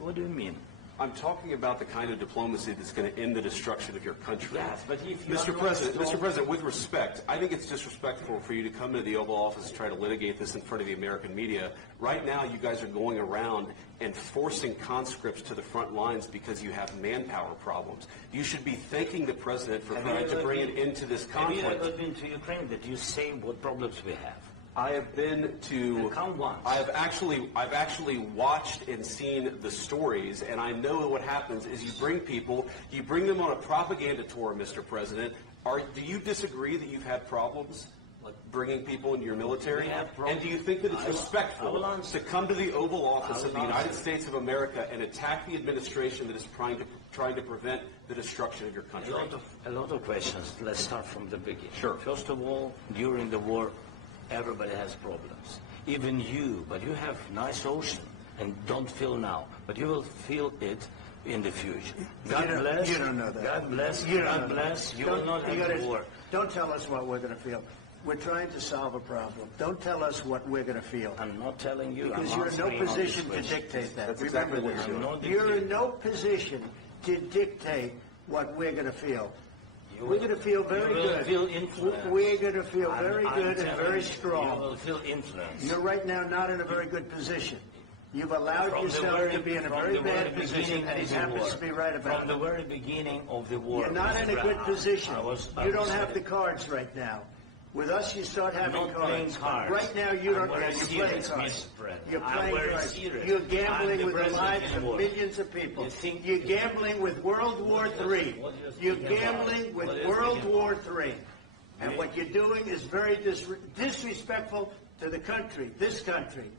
What do you mean? I'm talking about the kind of diplomacy that's going to end the destruction of your country. Yes, but if you Mr. President, with respect, I think it's disrespectful for you to come to the Oval Office and try to litigate this in front of the American media. Right now, you guys are going around and forcing conscripts to the front lines because you have manpower problems. You should be thanking the President for trying to bring an end to this conflict. Have you ever been to Ukraine that you say what problems we have? I have been to. Come once. I've actually watched and seen the stories, and I know what happens is you bring them on a propaganda tour, Mr. President. Do you disagree that you've had problems bringing people into your military? And do you think that it's respectful to come to the Oval Office of the United States of America and attack the administration that is trying to prevent the destruction of your country? A lot of questions. Let's start from the beginning. Sure. First of all, during the war, everybody has problems. Even you, but you have nice ocean and don't feel now, but you will feel it in the future. God bless. You don't know that. God bless. God bless. You will not have the war. Don't tell us what we're going to feel. We're trying to solve a problem. Don't tell us what we're going to feel. I'm not telling you. Because you're in no position to dictate that. That's Remember exactly what this. You're in no position to dictate what we're going to feel. We're going to feel very good. Feel influence. We're going to feel very good and very strong. You will feel influence. You're right now not in a very good position. You've allowed yourself to be in a very bad position, and he happens to be right about it. From the very beginning of the war. You're not in a good position. You don't have the cards right now. With us, you start having cards. Right now, you don't have. You're playing cards. You're playing cards. You're gambling with the lives of millions of people. You're gambling with World War III. You're gambling with World War III. And what you're doing is very disrespectful to the country, this country.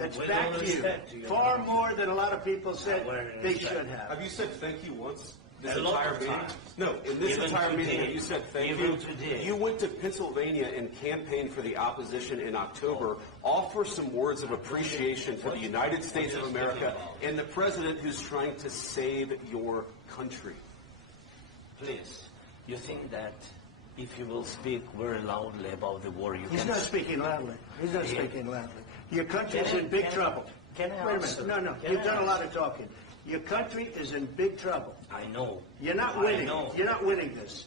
That's back to you. Far more than a lot of people said they should have. Have you said thank you once? This entire meeting? No, in this entire meeting, you said thank you. You went to Pennsylvania and campaigned for the opposition in October. Offer some words of appreciation for the United States of America and the President who's trying to save your country. Please, you think that if you will speak very loudly about the war, you He's not speaking loudly. He's not speaking loudly. Your country's in big trouble. Can I Wait a minute. No. You've done a lot of talking. Your country is in big trouble. I know. You're not winning. You're not winning this.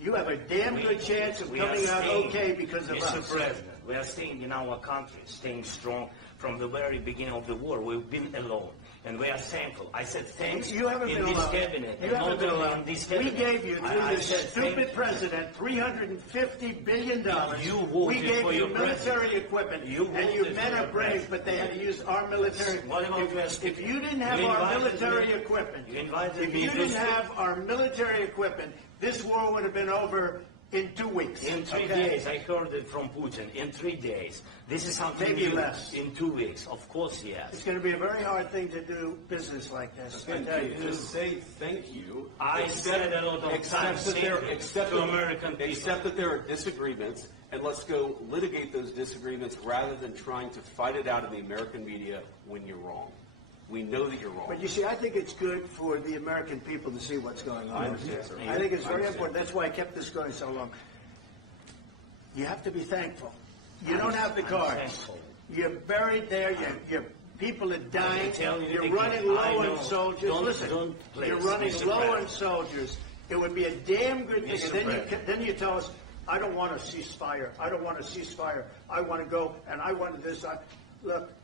You have a damn good chance of coming out okay because of us. Mr. President, we are staying in our country, staying strong from the very beginning of the war. We've been alone. And we are thankful. I said thanks you haven't in been this alone. cabinet. You haven't been alone. In this cabinet. We gave you, through this stupid president, $350 billion. We gave you military equipment. And you men are brave, but they had to use our military. If you didn't have our military equipment, this war would have been over in 2 weeks. In 3 days. I heard it from Putin. In 3 days. This is something maybe new. Less. In 2 weeks. Of course, yes. It's going to be a very hard thing to do business like this. Just say thank you. I said a lot of times to American people. Except that there are disagreements, and let's go litigate those disagreements rather than trying to fight it out in the American media when you're wrong. We know that you're wrong. But you see, I think it's good for the American people to see what's going on. I understand, sir. I think it's very important. That's why I kept this going so long. You have to be thankful. You don't have the cards. You're buried there. Your people are dying. You're running low on soldiers. Listen, you're running low on soldiers. It would be a damn good thing. And then you tell us, I don't want a ceasefire. I don't want a ceasefire. I want to go, and I want this. Look.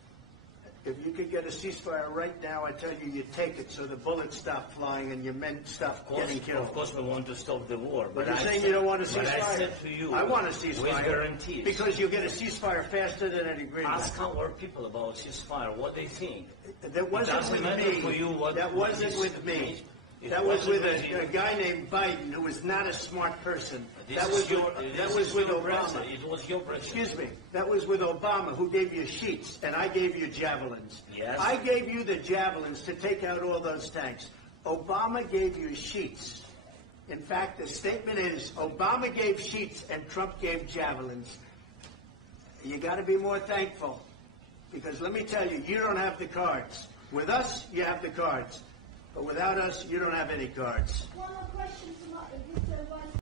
If you could get a ceasefire right now, I tell you, you take it so the bullets stop flying and your men stop getting killed. Of course, we want to stop the war. But you're saying you don't want a ceasefire? But I said to you, I want a ceasefire. With guarantees. Because you'll get a ceasefire faster than an agreement. Ask our people about ceasefire, what they think. That wasn't with me. That wasn't with me. That was with a guy named Biden, who was not a smart person. That was with Obama. It was your president. Excuse me. That was with Obama, who gave you sheets, and I gave you javelins. Yes. I gave you the javelins to take out all those tanks. Obama gave you sheets. In fact, the statement is, Obama gave sheets and Trump gave javelins. You got to be more thankful, because let me tell you, you don't have the cards. With us, you have the cards. But without us, you don't have any cards. One more question for Mr. Vice